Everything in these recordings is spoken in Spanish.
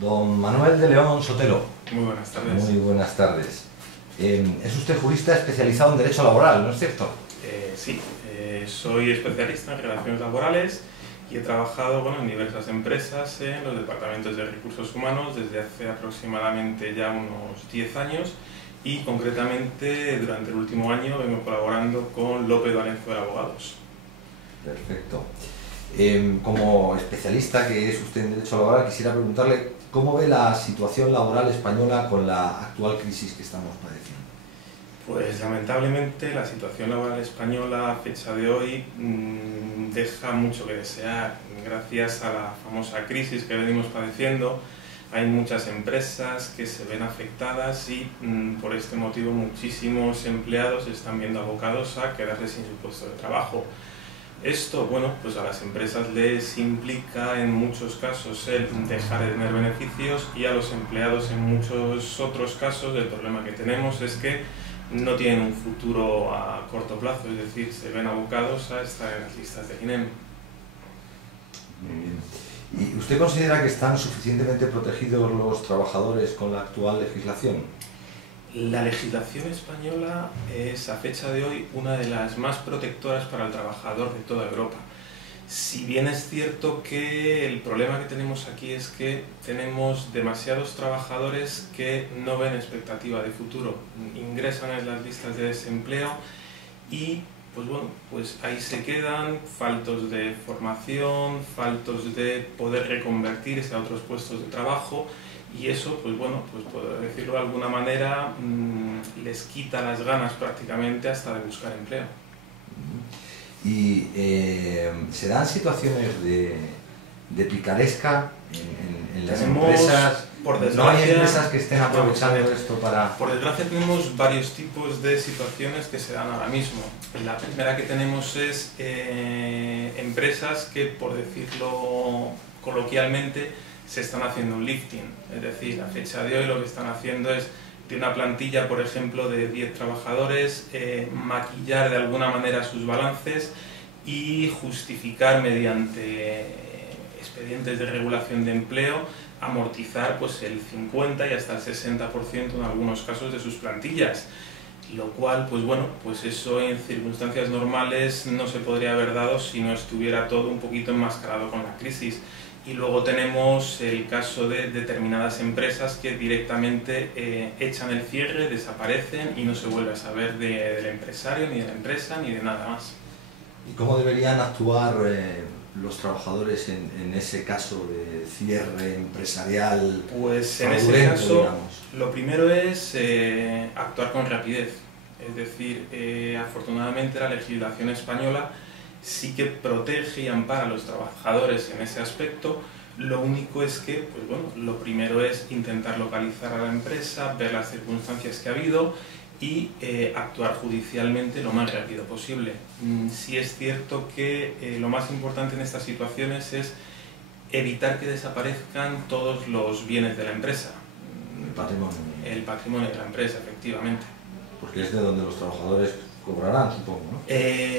Don Manuel de León Sotelo. Muy buenas tardes. Muy buenas tardes. Es usted jurista especializado en Derecho Laboral, ¿no es cierto? Sí, soy especialista en relaciones laborales y he trabajado en diversas empresas en los departamentos de recursos humanos desde hace aproximadamente ya unos 10 años y concretamente durante el último año vengo colaborando con López Valenzuela Abogados. Perfecto. Como especialista que es usted en Derecho Laboral, quisiera preguntarle cómo ve la situación laboral española con la actual crisis que estamos padeciendo. Pues lamentablemente la situación laboral española a fecha de hoy deja mucho que desear. Gracias a la famosa crisis que venimos padeciendo, hay muchas empresas que se ven afectadas y por este motivo muchísimos empleados se están viendo abocados a quedarse sin su puesto de trabajo. Esto, pues a las empresas les implica en muchos casos el dejar de tener beneficios y a los empleados en muchos otros casos el problema que tenemos es que no tienen un futuro a corto plazo, es decir, se ven abocados a estar en las listas del INEM. Muy bien. ¿Y usted considera que están suficientemente protegidos los trabajadores con la actual legislación? La legislación española es a fecha de hoy una de las más protectoras para el trabajador de toda Europa. Si bien es cierto que el problema que tenemos aquí es que tenemos demasiados trabajadores que no ven expectativa de futuro, ingresan en las listas de desempleo y pues ahí se quedan, faltos de formación, faltos de poder reconvertirse a otros puestos de trabajo y eso, pues por decirlo de alguna manera, les quita las ganas prácticamente hasta de buscar empleo. Y se dan situaciones de picaresca en las empresas. Por desgracia, ¿No hay empresas que estén aprovechando esto para...? Por desgracia tenemos varios tipos de situaciones que se dan ahora mismo. La primera que tenemos es empresas que, por decirlo coloquialmente, se están haciendo un lifting. Es decir, a fecha de hoy lo que están haciendo es de una plantilla, por ejemplo, de 10 trabajadores, maquillar de alguna manera sus balances y justificar mediante expedientes de regulación de empleo, amortizar el 50 y hasta el 60% en algunos casos de sus plantillas. Lo cual, pues eso en circunstancias normales no se podría haber dado si no estuviera todo un poquito enmascarado con la crisis. Y luego tenemos el caso de determinadas empresas que directamente echan el cierre, desaparecen y no se vuelve a saber del empresario, ni de la empresa, ni de nada más. ¿Y cómo deberían actuar los trabajadores en ese caso de cierre empresarial? Pues en ese caso, digamos? Lo primero es actuar con rapidez. Es decir, afortunadamente la legislación española sí que protege y ampara a los trabajadores en ese aspecto. Lo único es que, lo primero es intentar localizar a la empresa, ver las circunstancias que ha habido y actuar judicialmente lo más rápido posible. Sí es cierto que lo más importante en estas situaciones es evitar que desaparezcan todos los bienes de la empresa. El patrimonio. El patrimonio de la empresa, efectivamente. Porque es de donde los trabajadores cobrarán, supongo, ¿no?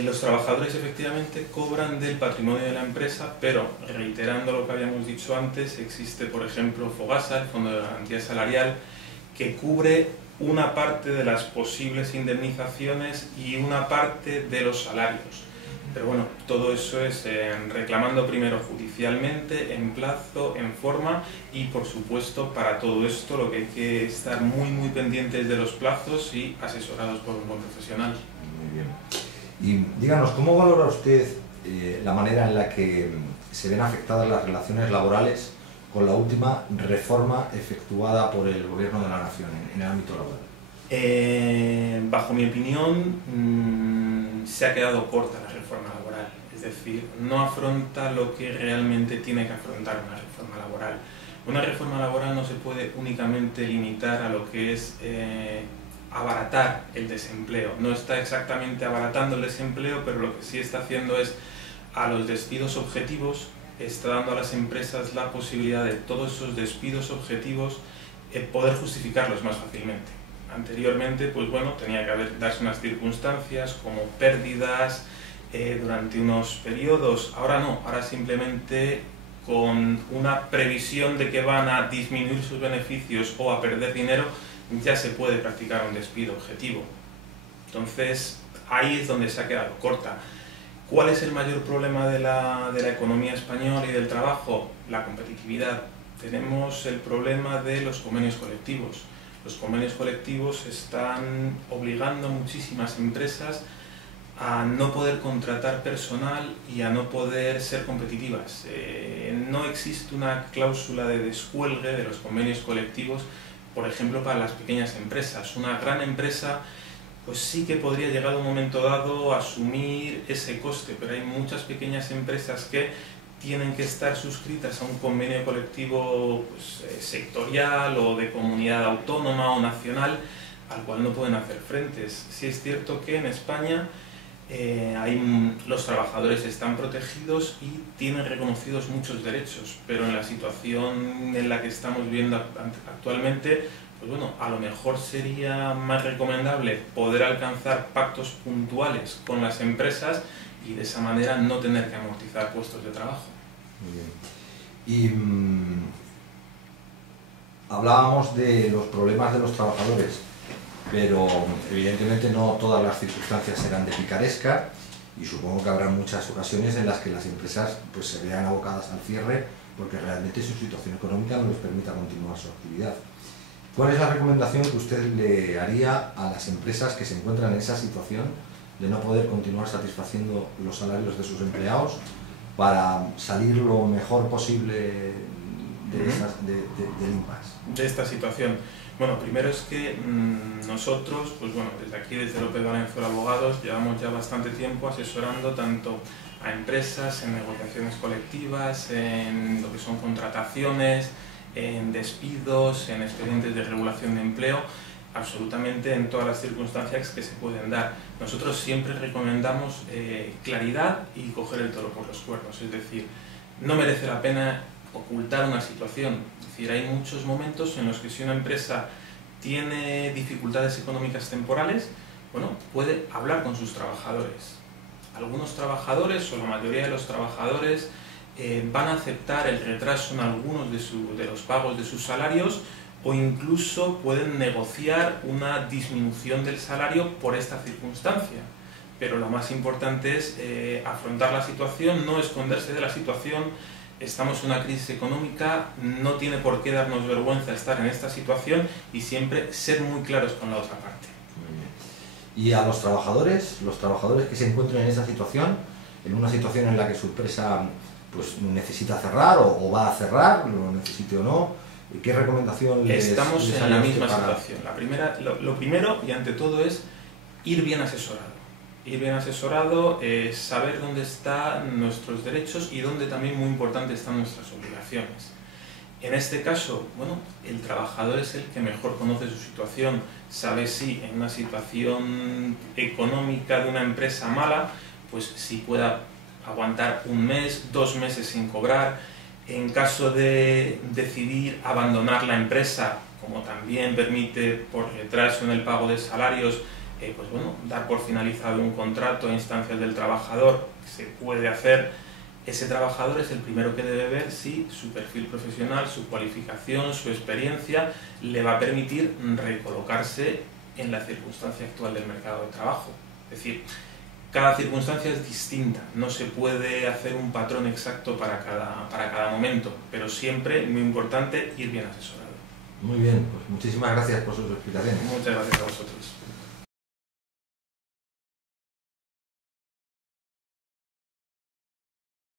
Los trabajadores efectivamente cobran del patrimonio de la empresa, pero reiterando lo que habíamos dicho antes, existe por ejemplo FOGASA, el Fondo de Garantía Salarial, que cubre una parte de las posibles indemnizaciones y una parte de los salarios. Pero todo eso es reclamando primero judicialmente, en plazo, en forma y por supuesto para todo esto lo que hay que estar muy pendientes de los plazos y asesorados por un buen profesional. Muy bien. Y díganos, ¿cómo valora usted la manera en la que se ven afectadas las relaciones laborales con la última reforma efectuada por el Gobierno de la Nación en el ámbito laboral? Bajo mi opinión, se ha quedado corta la reforma laboral, es decir, no afronta lo que realmente tiene que afrontar una reforma laboral. Una reforma laboral no se puede únicamente limitar a lo que es abaratar el desempleo. No está exactamente abaratando el desempleo, pero lo que sí está haciendo es a los despidos objetivos, está dando a las empresas la posibilidad de todos esos despidos objetivos poder justificarlos más fácilmente. Anteriormente, tenía que darse unas circunstancias como pérdidas durante unos periodos. Ahora no, ahora simplemente con una previsión de que van a disminuir sus beneficios o a perder dinero, ya se puede practicar un despido objetivo. Entonces, ahí es donde se ha quedado corta. ¿Cuál es el mayor problema de la economía española y del trabajo? La competitividad. Tenemos el problema de los convenios colectivos. Los convenios colectivos están obligando a muchísimas empresas a no poder contratar personal y a no poder ser competitivas. No existe una cláusula de descuelgue de los convenios colectivos, por ejemplo, para las pequeñas empresas. Una gran empresa pues sí que podría llegar a un momento dado a asumir ese coste, pero hay muchas pequeñas empresas que tienen que estar suscritas a un convenio colectivo pues, sectorial o de comunidad autónoma o nacional, al cual no pueden hacer frentes. Sí es cierto que en España los trabajadores están protegidos y tienen reconocidos muchos derechos, pero en la situación en la que estamos viviendo actualmente, pues bueno, a lo mejor sería más recomendable poder alcanzar pactos puntuales con las empresas y de esa manera no tener que amortizar puestos de trabajo. Muy bien. Y hablábamos de los problemas de los trabajadores, pero evidentemente no todas las circunstancias serán de picaresca y supongo que habrá muchas ocasiones en las que las empresas pues, se vean abocadas al cierre porque realmente su situación económica no les permita continuar su actividad. ¿Cuál es la recomendación que usted le haría a las empresas que se encuentran en esa situación de no poder continuar satisfaciendo los salarios de sus empleados para salir lo mejor posible del impasse? De esta situación. Bueno, primero es que nosotros, pues bueno, desde aquí, desde López Valenzuela Abogados, llevamos ya bastante tiempo asesorando tanto a empresas en negociaciones colectivas, en lo que son contrataciones, en despidos, en expedientes de regulación de empleo, absolutamente en todas las circunstancias que se pueden dar. Nosotros siempre recomendamos claridad y coger el toro por los cuernos, es decir, no merece la pena ocultar una situación. Es decir, hay muchos momentos en los que si una empresa tiene dificultades económicas temporales, bueno, puede hablar con sus trabajadores. Algunos trabajadores o la mayoría de los trabajadores van a aceptar el retraso en algunos de los pagos de sus salarios o incluso pueden negociar una disminución del salario por esta circunstancia. Pero lo más importante es afrontar la situación, no esconderse de la situación. Estamos en una crisis económica, no tiene por qué darnos vergüenza estar en esta situación y siempre ser muy claros con la otra parte. Muy bien. Y a los trabajadores que se encuentren en esa situación, en una situación en la que su empresa pues, necesita cerrar o va a cerrar, lo necesite o no, ¿qué recomendación les Estamos les en la misma para... situación. Lo primero y ante todo es ir bien asesorado. Ir bien asesorado, saber dónde están nuestros derechos y dónde también, muy importante, están nuestras obligaciones. En este caso, bueno, el trabajador es el que mejor conoce su situación, sabe si en una situación económica de una empresa mala, pues si pueda aguantar un mes, 2 meses sin cobrar. En caso de decidir abandonar la empresa, como también permite por retraso en el pago de salarios, pues bueno, dar por finalizado un contrato a instancias del trabajador, se puede hacer. Ese trabajador es el primero que debe ver si su perfil profesional, su cualificación, su experiencia le va a permitir recolocarse en la circunstancia actual del mercado de trabajo. Es decir, cada circunstancia es distinta, no se puede hacer un patrón exacto para cada momento, pero siempre, muy importante, ir bien asesorado. Muy bien, pues muchísimas gracias por sus explicaciones. Muchas gracias a vosotros.